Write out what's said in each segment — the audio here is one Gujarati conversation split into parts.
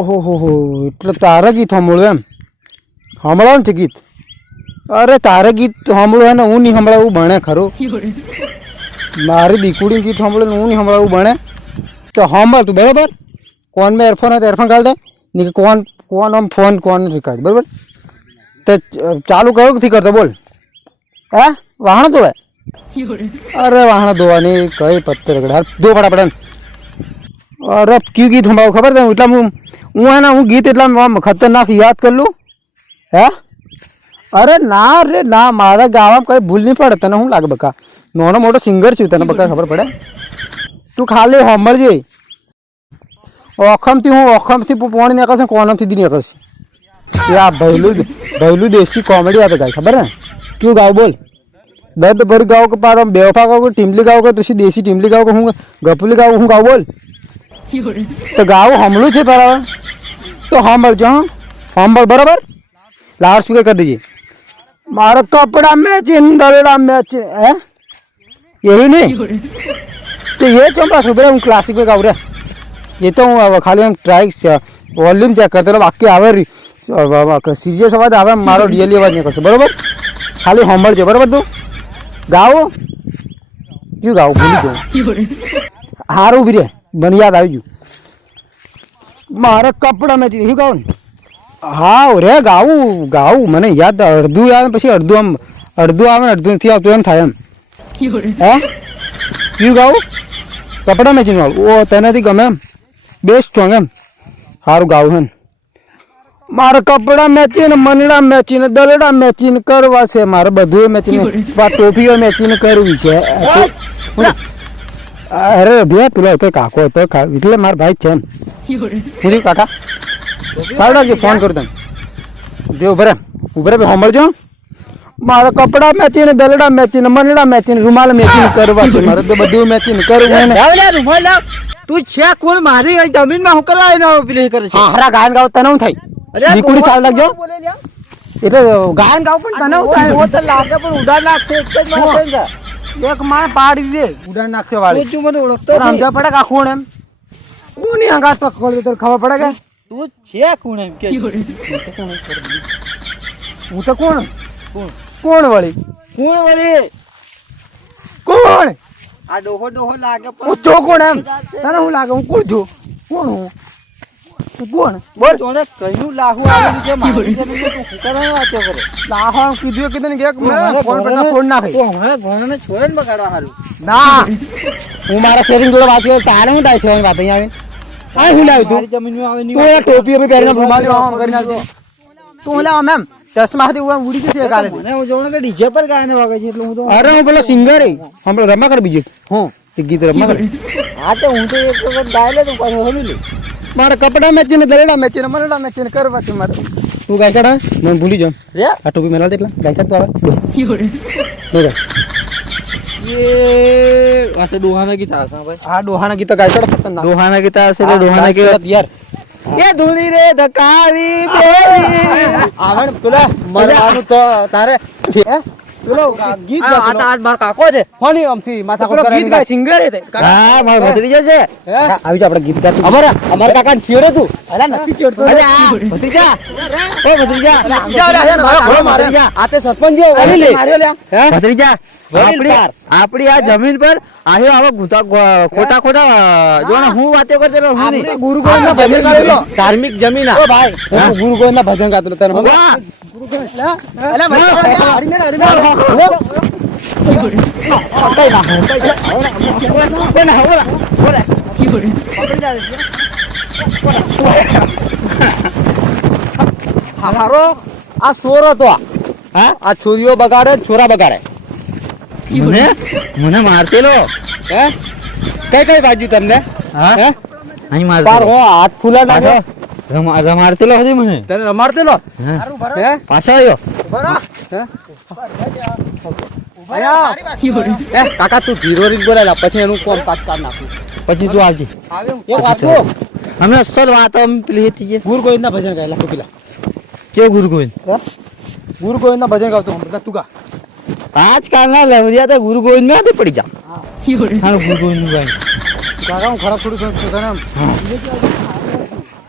ઓહો હો એટલે તારે ગીત સાંભળવું એમ સાંભળવાનું છે ગીત અરે તારે ગીત સાંભળવું ને હું નહીં સંભળાવું બને ખરું મારી દીકુડી ગીત સાંભળે હું નહીં સંભળાવું બને તો સાંભળ તું બરાબર કોન મેં એરફોન હોય તો એરફોન કાઢ દે નહીં કોન કોન આમ ફોન કોન શીખાય બરાબર તો ચાલુ કરો નથી કરતો બોલ હે વાહણ ધોવાય અરે વાહણ ધોવાની કઈ પત્તર રગડા ધો ફટાફટ અરે કયું ગીત સંભળાવું ખબર છે એટલા હું ગીત એટલા ખતરનાક યાદ કરી લઉં હે અરે ના રે ના મારા ગાવામાં કઈ ભૂલ નહીં પડે તને શું લાગે બકા નાનો મોટો સિંગર છું તને બકા ખબર પડે તું ખાલી સાંભળજે ઓખમથી હું ઓખમથી પોણી નીકળશે કોનમથી દી નીકળશે એ આ ભૈલું દેશી કોમેડી આ તો ગાય ખબર ને ક્યું ગાવ બોલ દર્દ ભરી ગાવ કે પારો બેવફા ગાવ કે ટીમલી ગાવ કે તું દેશી ટીમલી ગાવ કે હું ગપુલી ગાવ હું ગાવ બોલ તો ગાવું સાંભળું છે તારા તો સાંભળજો હા સાંભળ બરાબર લાઉડ સ્પીકર કરી દેજે મારા કપડા મેચીન દલડા મેચીન હે એવું નહીં તો એ ચોંપા સુધરે હું ક્લાસિક में ગાઉં રે એ તો હું ખાલી એમ ટ્રાય વોલ્યુમ ચેક કરતો બાકી આવે સિરિયસ અવાજ આવે મારો રિયલી અવાજ નહીં કરશે બરાબર ખાલી સાંભળજો બરાબર તું ગાવો કયું ગાવું ભૂલી જાઉં સારું ઉભી રે મને યાદ આવી ગયું મારા કપડા મેચીન શું ગાવું ને હા રે ગાવું મને યાદ અડધું આવે પછી અડધું આવે ને અડધું નથી આવતું એમ થાય એમ હે કયું ગાવું કપડા મેચીને વાળું ઓ તનેથી ગમે એમ બેસ્ટ સોંગ એમ સારું ગાવું હે મારે કપડા મેચીને મનડા મેચીને દલડા મેચીને કરવા છે મારે બધું મેચીને ટોપીઓ મેચીને કરવી છે અરે ભૈયા પેલો હતો કાકો હતો એટલે મારા ભાઈ છે એમ પૂરી કાકા સારું ફોન કરું તમે જો ઉભરે સાંભળજો મારા કપડા મેચીને દલડા મેચીને મનડા મેચીને રૂમાલ મેચીને કરવા છે મારે તો બધું મેચીને કરવું રૂમાલ તું છે કોણ મારી જમીનમાં હું કરાય પેલી કરે છે હારા ગાયન ગાવ તને હું થાય દીકુડી સારું લાગજો એટલે ગાયન ગાવ પણ તને હું થાય તો લાગે પણ ઉડાડ નાખશે એક જ મારે એક મારે પાડી દે ઉડાડ નાખશે વાળી તું મને ઓળખતો સમજા પડે કે કોણ એમ કોની હંગાત પકડ તો ખબર પડે કે તું છે કોણ એમ કે હું તો કોણ વળી કોણ આ ડોહો લાગે પણ હું ચો કોણ એમ તને હું લાગે હું કોણ છું કોણ હું તું કોણ બોલ તોને કઈનું લાહુ આવેલું છે મારી જમીનમાં તું કરાય વાતો કરે લાહુ કીધું કે તને કે ફોન પર ફોન નાખે તું હમણાં ઘોણાને છોડે ને બગાડવા હારું ના હું મારા શેરિંગ જોડે વાત કરું તારે હું ડાય છે વાત અહીં આવે આ હું લાવ્યું તું જમીનમાં આવે નહીં તું ટોપી અભી પહેરીને રૂમાલ આમ કરી નાખજો તું લાવ મેમ ચશ્માથી ઉડી જશે કાલે મને હું જોઉં કે ડીજે પર ગાયને વાગે છે એટલે હું તો અરે હું પેલો સિંગર હમણાં રમા કર બીજું હું એક ગીત રમા કર હા તો હું તો એક વખત ગાય લે તો પાછો હમી લે મારા કપડા મેચીને દરેડા મેચીને મરડા મેચીને કરવા છે મારે તું ગાય કાઢ મને ભૂલી જાઉં રે આ ટોપી મેલા દે એટલે ગાય કાઢ તો આવે એ આ તો ડોહાના ગીત હશે ભાઈ આ ડોહાના ગીત ગાય કાઢ ખતરનાક ડોહાના ગીત હશે એટલે ડોહાના ગીત યાર એ ધૂળી રે ધકાવી બેરી આવણ પેલા મરવાનું તો તારે પેલો ગીત ગાતો આજ માર કાકો છે હોની આમથી માથા કોટ કરે ગીત ગાય સિંગર હે હા માર ભત્રીજા છે આવી જા આપણે ગીત ગાતું અમાર કાકાને છેડે તું અરે નથી છેડતો અરે ભત્રીજા ઓ ભત્રીજા મારો ઘોડો મારે આ તે સરપંચ જે માર્યો લે ભત્રીજા આપડી આ જમીન પર આયો આવો ખોટા જોને હું વાતો કરતો હું નહીં ગુરુ ગોવિંદના ભજન ગાતો ધાર્મિક જમીન ઓ ભાઈ હું ગુરુ ગોવિંદના ભજન ગાતો તને ગુરુ ગોવિંદ અલા ભાઈ હારો આ સોરો તો હા આ છોરીઓ બગાડે છોરા બગાડે મને મારતેલો હે કઈ બાજુ તમને હે અહીં માર પાર હો હાથ ફૂલા નાખો રમાડતેલો હતી મને તને રમાડતેલો હે પાછો આવ્યો બરા હે આયા એ કાકા તું ધીરો રીત બોલાલા પછી એનું કોમ પાસ કાઢ નાખું પછી તું આવજે એક વાત કહો અમે અસલ વાત પેલી હતી છે ગુરુ ગોવિંદના ભજન ગાયલા પેલા કે ગુરુ ગોવિંદના ભજન ગાવતો બધા તું ગા આજકાલના લવરિયા તો ગુરુ ગોવિંદ માં પડી જા હા ગુરુ ગોવિંદ નું ગાય કાકા હું ખરાબ થોડું સંસ્કૃત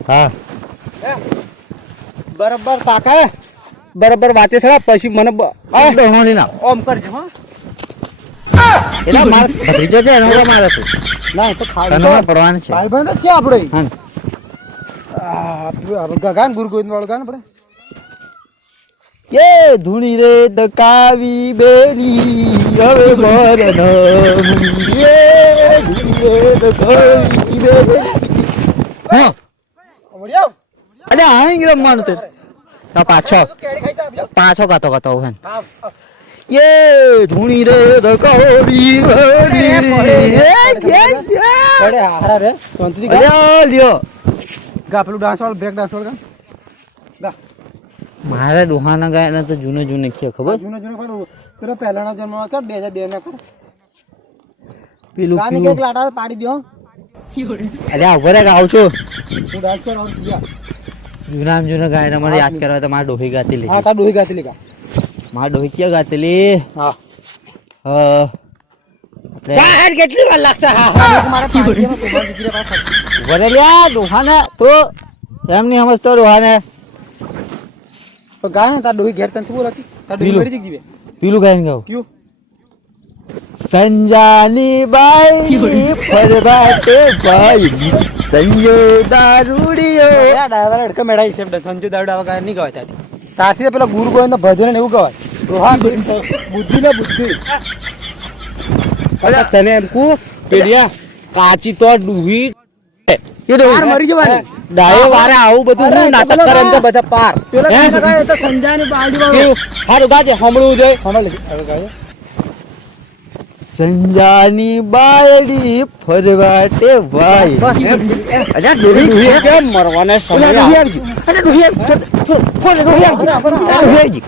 હા બરાબર કાકા બરાબર વાંચે છે પછી મને ડોહાણી ના ઓમ કરજો હા એલા માર ભત્રીજો છે એનો મારે છે ના તો ખાલી તને પડવાનું છે ભાઈ બંધ છે આપણે હા ગગાન ગુરુ ગોવિંદ વાળો ગાન આપણે એ ધૂણી રે દકાવી બેલી હવે મરણ મુંડી એ ધૂણી રે દકાવી બેલી હા અમરિયાવ અલે આઈ રમવાનું છે તા પાછો ગાતો હે એ ધૂણી રે દકાવી બેલી અરે હારા રે કોંતી અલે લ્યો ગા પેલું ડાન્સ વાળો બ્રેક ડાન્સ વાળો ગા મારા ડોહાના ગાયના તો જૂનો ખીયો ખબર જૂનો પણ પેલો પહેલાના જન્મમાં કર 2002 ના કર પેલું ગાને કેક લાટા પાડી દયો અરે આ ઉભરે ગાવ છું હું ડાન્સ કર આવું ગયા જૂના ગાયના મને યાદ કરવા તો મારા ડોહી ગાતી લી હા તા ડોહી ગાતી લેગા મારા ડોહી ક્યાં ગાતી લી હા ગાય કેટલી વાર લાગશે હા મારા પાડીમાં કોમા દીકરી પાસે ઉભરે લ્યા ડોહાને તો એમ નહીં સમજતો ડોહાને તો ગાને તા ડોહી ઘેર તને બોલ હતી તા ડોહી મરી જીવે પેલું ગાયને ગાવ ક્યું સંજાની બાઈ ફરવાટે ભાઈ સંજો દારૂડિયો યા ડાયવર અડકે મેળાઈ છે સંજુ દારૂડા વગર નહીં ગવાય ત્યાંથી તારથી તો પેલા ગુરુ ગોવિંદ ભજન ને એવું ગવાય રોહા બુદ્ધિ ને બુદ્ધિ અરે તને એમ કુ પેડિયા કાચી તો ડૂહી પાર મરી જવાની ડાયો વારે આવું બધું હું નાટક કરે એમ તો બધા પાર પેલા કઈ લગાય તો સંજાની બાડી વાળો હારું ગાજે હમણું જોઈ હમણાં લગી હવે ગાય સંજાની બાયડી ફરવાટે ભાઈ અજા ડોહી કેમ મરવાને સમય આવજી અરે ડોહી આવજી ફોન ડોહી આવજી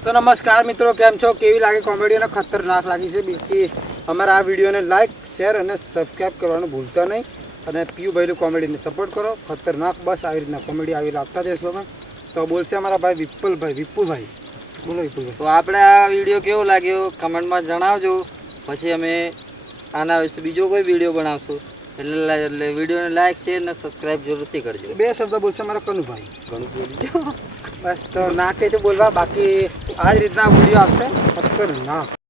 તો નમસ્કાર મિત્રો કેમ છો કેવી લાગે કોમેડી અને ખતરનાક લાગી છે બિલકી અમારા આ વિડીયોને લાઈક શેર અને સબસ્ક્રાઈબ કરવાનું ભૂલતા નહીં અને પીયુભાઈનું કોમેડીને સપોર્ટ કરો ખતરનાક બસ આવી રીતના કોમેડી આવી લાગતા જઈશું અમે તો બોલશે અમારા ભાઈ વિપુલભાઈ બોલો વિપુલભાઈ તો આપણે આ વિડીયો કેવો લાગ્યો કમેન્ટમાં જણાવજો પછી અમે આના વિશે બીજો કોઈ વિડીયો બનાવશું એટલે વિડીયોને લાઈક શેર અને સબસ્ક્રાઈબ જરૂરથી કરજો બે શબ્દ બોલશે અમારા કનુભાઈ બસ તો ના કહે છે બોલવા બાકી આ જ રીતના વિડીયો આવશે ખતરનાક